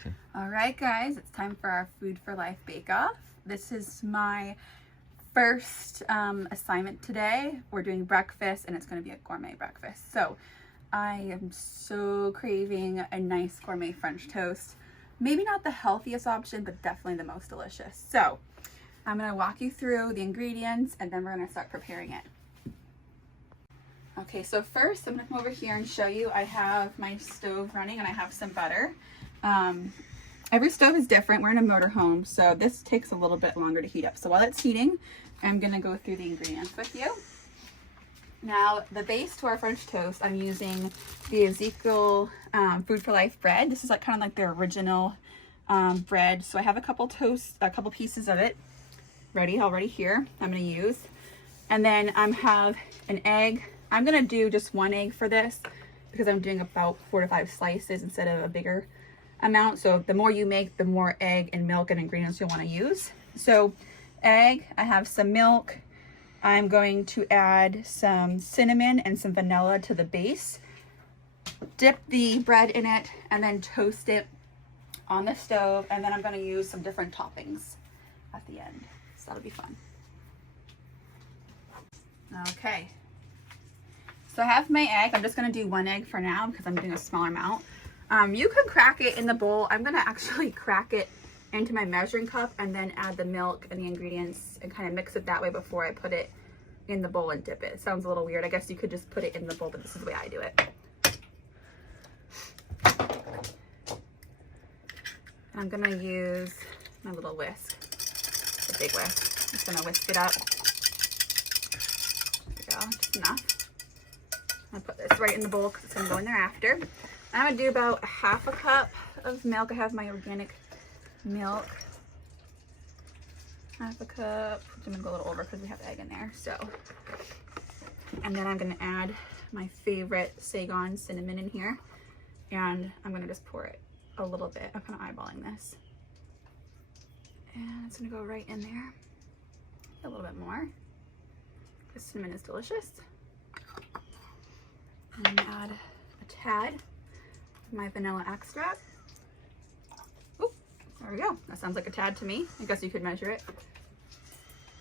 action. All right, guys, it's time for our Food for Life bake-off. This is my first assignment today. We're doing breakfast, and it's going to be a gourmet breakfast. So I am so craving a nice gourmet French toast. Maybe not the healthiest option, but definitely the most delicious. So I'm going to walk you through the ingredients, and then we're going to start preparing it. Okay, so first I'm going to come over here and show you. I have my stove running, and I have some butter. Every stove is different. We're in a motorhome, so this takes a little bit longer to heat up. So while it's heating, I'm going to go through the ingredients with you. Now, the base to our French toast, I'm using the Ezekiel Food for Life bread. This is like kind of like their original bread. So I have a couple pieces of it ready already here. I'm going to use, and then I have an egg. I'm going to do just one egg for this because I'm doing about 4 to 5 slices instead of a bigger amount. So the more you make, the more egg and milk and ingredients you'll want to use. So egg, I have some milk. I'm going to add some cinnamon and some vanilla to the base. Dip the bread in it and then toast it on the stove. And then I'm going to use some different toppings at the end. So that'll be fun. Okay. So I have my egg. I'm just going to do one egg for now because I'm doing a smaller amount. You can crack it in the bowl. I'm going to actually crack it into my measuring cup and then add the milk and the ingredients and kind of mix it that way before I put it in the bowl and dip it. It sounds a little weird. I guess you could just put it in the bowl, but this is the way I do it. I'm going to use my little whisk, the big whisk. I'm just going to whisk it up. There we go, just enough. I'm going to put this right in the bowl because it's going to go in there after. I'm going to do about 1/2 cup of milk. I have my organic milk. 1/2 cup. I'm going to go a little over because we have egg in there. So, and then I'm going to add my favorite Saigon cinnamon in here. And I'm going to just pour it a little bit. I'm kind of eyeballing this. And it's going to go right in there. A little bit more. The cinnamon is delicious. And add a tad of my vanilla extract. Oop, there we go. That sounds like a tad to me. I guess you could measure it.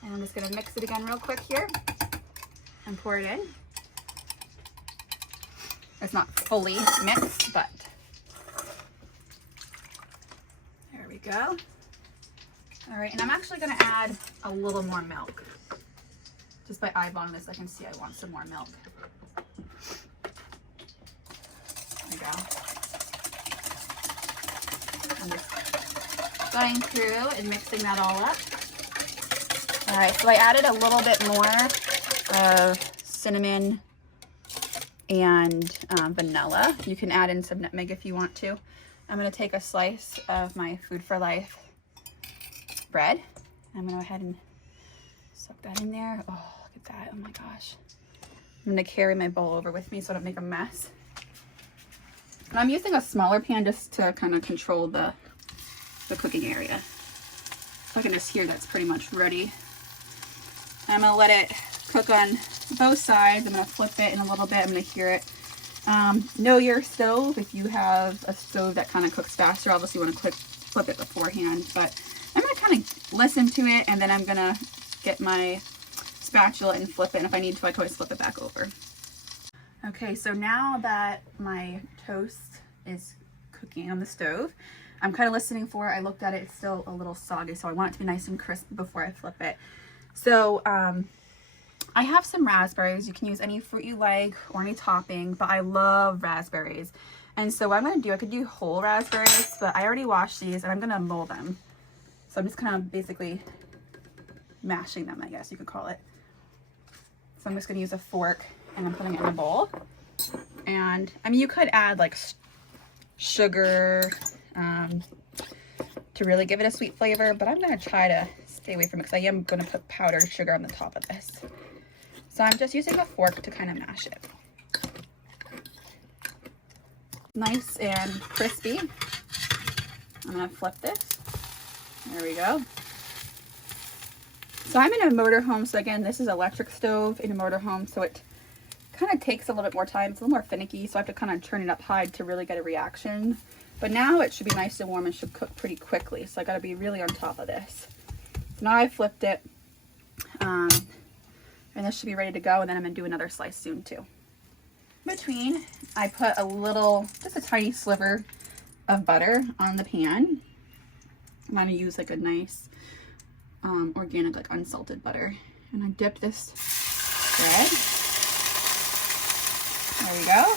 And I'm just going to mix it again real quick here and pour it in. It's not fully mixed, but there we go. All right, and I'm actually going to add a little more milk. Just by eyeballing this, I can see I want some more milk. There we go. I'm just going through and mixing that all up. All right, so I added a little bit more of cinnamon and vanilla. You can add in some nutmeg if you want to. I'm going to take a slice of my Food for Life bread. I'm going to go ahead and soak that in there. Oh, look at that. Oh my gosh. I'm going to carry my bowl over with me so I don't make a mess. And I'm using a smaller pan just to kind of control the cooking area. So I can just hear that's pretty much ready. I'm going to let it cook on both sides. I'm going to flip it in a little bit. I'm going to hear it. Know your stove. If you have a stove that kind of cooks faster, obviously you want to flip it beforehand. But I'm going to kind of listen to it, and then I'm going to get my spatula and flip it. And if I need to, I can always flip it back over. Okay, so now that my toast is cooking on the stove, I'm kind of listening for it. I looked at it. It's still a little soggy, so I want it to be nice and crisp before I flip it. So I have some raspberries. You can use any fruit you like or any topping, but I love raspberries. And so what I'm going to do, I could do whole raspberries, but I already washed these and I'm going to mull them. So I'm just kind of basically mashing them, I guess you could call it. So I'm just going to use a fork and I'm putting it in a bowl. And I mean, you could add like sugar to really give it a sweet flavor, but I'm going to try to stay away from it because I am going to put powdered sugar on the top of this. So I'm just using a fork to kind of mash it. Nice and crispy. I'm going to flip this. There we go. So I'm in a motorhome, so again, this is electric stove in a motorhome, so it kind of takes a little bit more time. It's a little more finicky, so I have to kind of turn it up high to really get a reaction. But now it should be nice and warm and should cook pretty quickly. So I got to be really on top of this. So now I flipped it. And this should be ready to go. And then I'm going to do another slice soon too. In between, I put just a tiny sliver of butter on the pan. I'm going to use like a nice organic, like unsalted butter. And I dip this bread. There we go.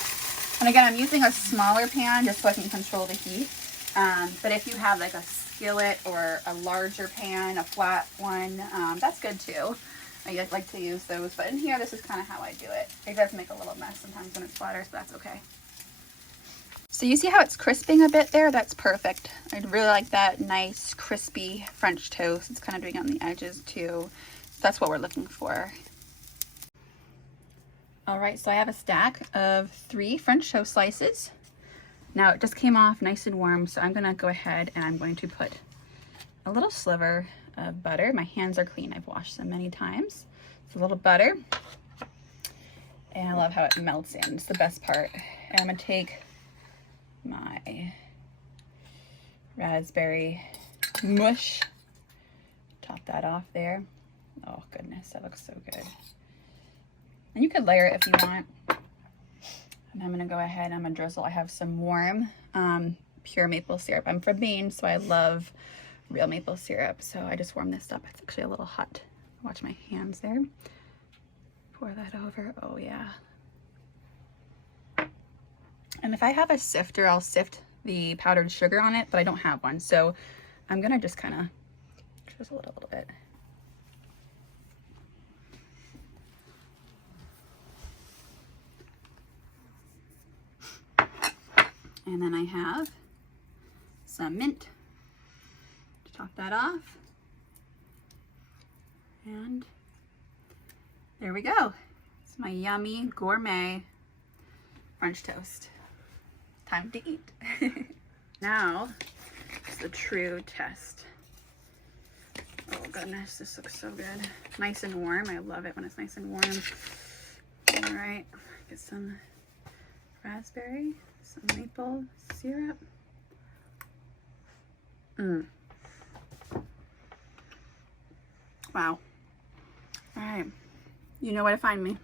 And again, I'm using a smaller pan just so I can control the heat. But if you have like a skillet or a larger pan, a flat one, that's good too. I like to use those. But in here, this is kind of how I do it. It does make a little mess sometimes when it's flatter, so that's okay. So you see how it's crisping a bit there? That's perfect. I'd really like that nice crispy French toast. It's kind of doing it on the edges too. That's what we're looking for. All right, so I have a stack of 3 French toast slices. Now it just came off nice and warm, so I'm gonna go ahead and I'm going to put a little sliver of butter. My hands are clean, I've washed them many times. It's a little butter. And I love how it melts in, it's the best part. And I'm gonna take my raspberry mush, top that off there. Oh goodness, that looks so good. And you could layer it if you want. And I'm gonna go ahead and I'm gonna drizzle. I have some warm pure maple syrup. I'm from Maine, so I love real maple syrup. So I just warmed this up. It's actually a little hot. Watch my hands there. Pour that over. Oh yeah. And if I have a sifter, I'll sift the powdered sugar on it, but I don't have one. So I'm gonna just kind of drizzle it a little bit. And then I have some mint to top that off. And there we go. It's my yummy gourmet French toast. Time to eat. Now, it's the true test. Oh goodness, this looks so good. Nice and warm. I love it when it's nice and warm. All right, get some raspberry, some maple syrup. Wow. All right, you know where to find me.